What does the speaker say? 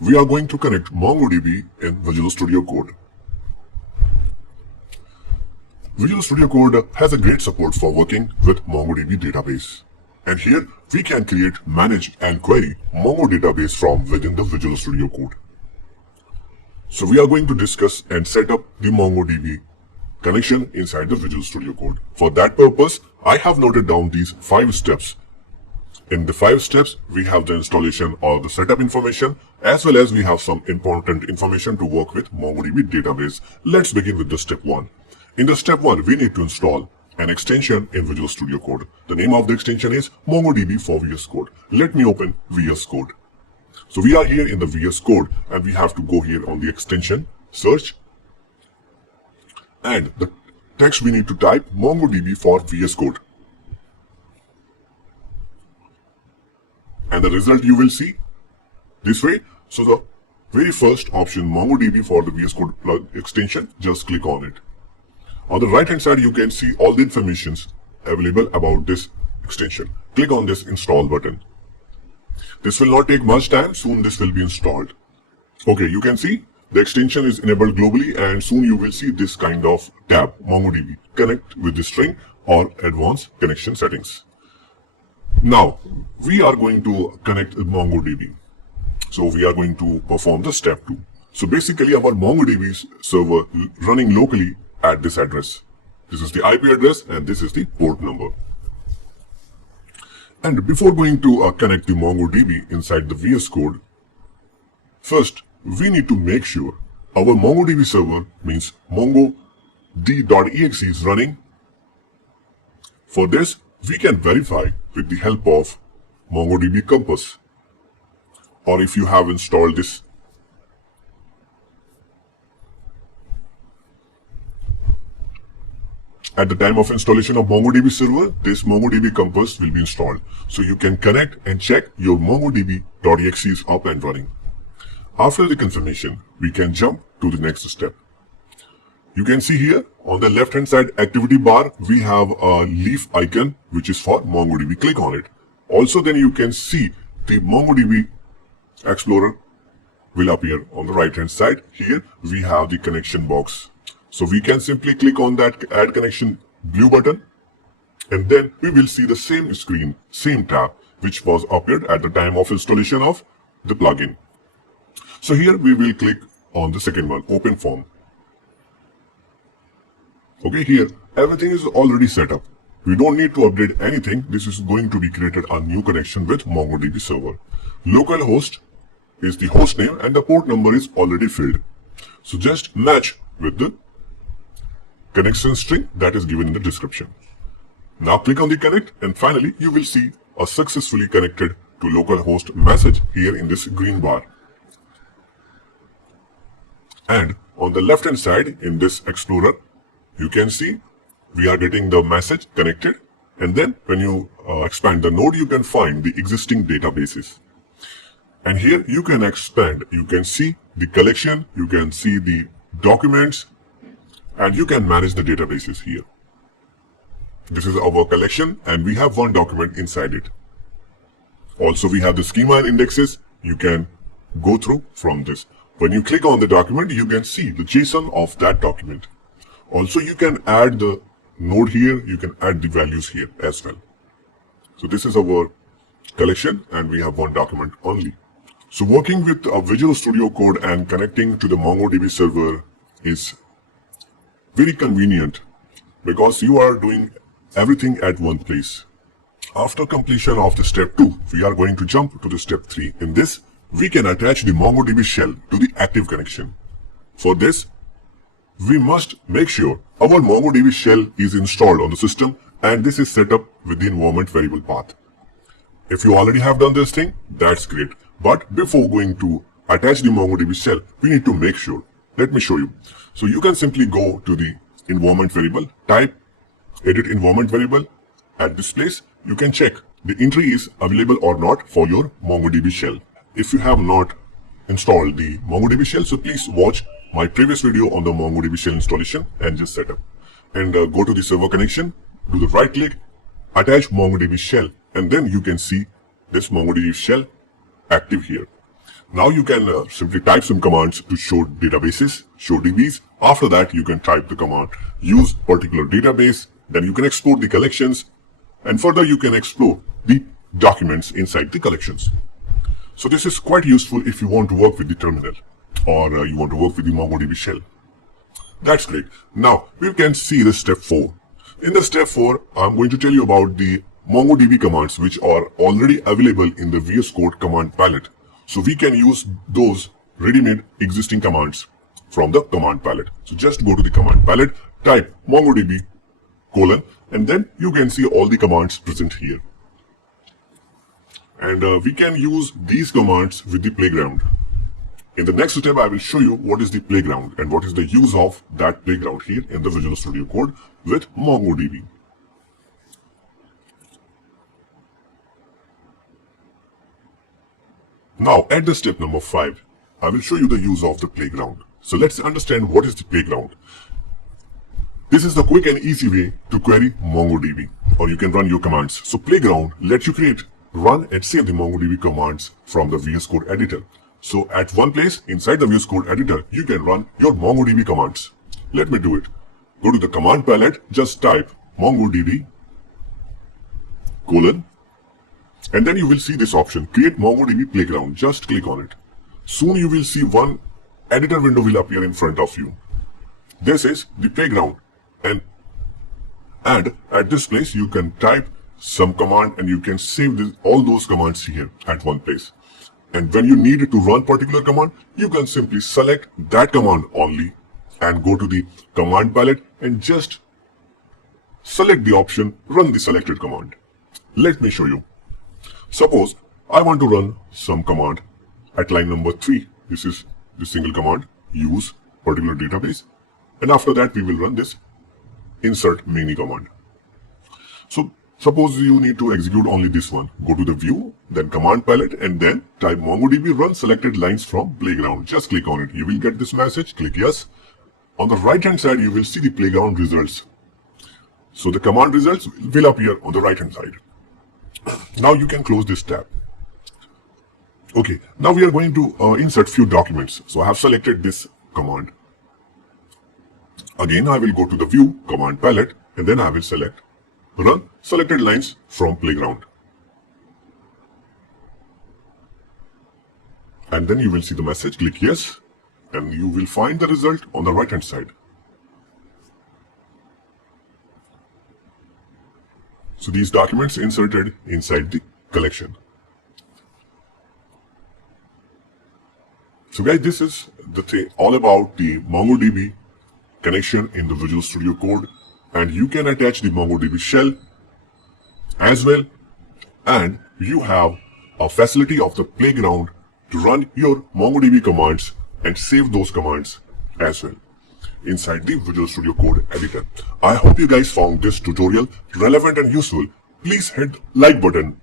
we are going to connect MongoDB in Visual Studio Code. Visual Studio Code has a great support for working with MongoDB database. And here we can create, manage and query Mongo database from within the Visual Studio Code. So we are going to discuss and set up the MongoDB connection inside the Visual Studio Code. For that purpose, I have noted down these 5 steps. In the 5 steps, we have the installation or the setup information, as well as we have some important information to work with MongoDB database. Let's begin with the step 1. In the step 1, we need to install an extension in Visual Studio Code. The name of the extension is MongoDB for VS Code. Let me open VS Code. So we are here in the VS Code and we have to go here on the extension, search, and the text we need to type MongoDB for VS Code. And the result you will see this way. So the very first option, MongoDB for the VS Code plug extension, just click on it. On the right hand side, you can see all the informations available about this extension. Click on this install button. This will not take much time. Soon this will be installed. Okay, you can see the extension is enabled globally and soon you will see this kind of tab, MongoDB, connect with the string or advanced connection settings. Now, we are going to connect with MongoDB. So we are going to perform the step 2. So basically our MongoDB server running locally at this address. This is the IP address and this is the port number. And before going to connect the MongoDB inside the VS Code, first we need to make sure our MongoDB server, means mongo.d.exe, is running. For this, we can verify with the help of MongoDB Compass, or if you have installed this. At the time of installation of MongoDB server, this MongoDB Compass will be installed. So you can connect and check your mongodb.exe is up and running. After the confirmation, we can jump to the next step. You can see here on the left hand side activity bar, we have a leaf icon which is for MongoDB. Click on it. Also then you can see the MongoDB Explorer will appear on the right hand side. Here we have the connection box. So we can simply click on that add connection blue button and then we will see the same screen, same tab which was appeared at the time of installation of the plugin. So here we will click on the second one, open form. Okay, here everything is already set up. We don't need to update anything. This is going to be created a new connection with MongoDB server. Localhost is the host name and the port number is already filled. So just match with the connection string that is given in the description. Now click on the connect and finally you will see a successfully connected to localhost message here in this green bar. And on the left hand side in this Explorer, you can see we are getting the message connected, and then when you expand the node, you can find the existing databases. And here you can expand, you can see the collection, you can see the documents, and you can manage the databases here. This is our collection and we have one document inside it. Also we have the schema and indexes. You can go through from this. When you click on the document, you can see the JSON of that document. Also you can add the node here, you can add the values here as well. So this is our collection and we have one document only. So working with a Visual Studio Code and connecting to the MongoDB server is very convenient because you are doing everything at one place. After completion of the step 2, we are going to jump to the step 3. In this, we can attach the MongoDB shell to the active connection. For this, we must make sure our MongoDB shell is installed on the system and this is set up with the environment variable path. If you already have done this thing, that's great. But before going to attach the MongoDB shell, we need to make sure. Let me show you. So you can simply go to the environment variable, type edit environment variable. At this place, you can check the entry is available or not for your MongoDB shell. If you have not installed the MongoDB shell, so please watch my previous video on the MongoDB shell installation and just set up. And go to the server connection, do the right click, attach MongoDB shell, and then you can see this MongoDB shell active here. Now you can simply type some commands to show databases, show DBs. After that, you can type the command, use particular database. Then you can export the collections, and further you can explore the documents inside the collections. So this is quite useful if you want to work with the terminal or you want to work with the MongoDB shell. That's great. Now we can see the step 4. In the step 4, I'm going to tell you about the MongoDB commands which are already available in the VS Code command palette. So we can use those ready-made existing commands from the command palette. So just go to the command palette, type MongoDB : and then you can see all the commands present here. And we can use these commands with the playground. In the next step, I will show you what is the playground and what is the use of that playground here in the Visual Studio Code with MongoDB. Now, at the step number 5, I will show you the use of the playground. So let's understand what is the playground. This is the quick and easy way to query MongoDB, or you can run your commands. So playground lets you create, run and save the MongoDB commands from the VS Code editor. So at one place inside the VS Code editor, you can run your MongoDB commands. Let me do it. Go to the command palette, just type MongoDB : and then you will see this option, create MongoDB playground. Just click on it. Soon you will see one editor window will appear in front of you. This is the playground, and at this place you can type some command and you can save all those commands here at one place. And when you need to run particular command, you can simply select that command only and go to the command palette and just select the option run the selected command. Let me show you. Suppose I want to run some command at line number 3. This is the single command, use particular database, and after that we will run this insert many command. So suppose you need to execute only this one. Go to the view, then command palette, and then type MongoDB run selected lines from playground. Just click on it. You will get this message. Click yes. On the right hand side, you will see the playground results. So the command results will appear on the right hand side. Now you can close this tab. Okay, now we are going to insert few documents. So I have selected this command. Again, I will go to the view, command palette, and then I will select run selected lines from playground. And then you will see the message, click yes, and you will find the result on the right hand side. So these documents inserted inside the collection. So guys, this is the thing all about the MongoDB connection in the Visual Studio Code, and you can attach the MongoDB shell as well, and you have a facility of the playground to run your MongoDB commands and save those commands as well inside the Visual Studio Code editor. I hope you guys found this tutorial relevant and useful. Please hit like button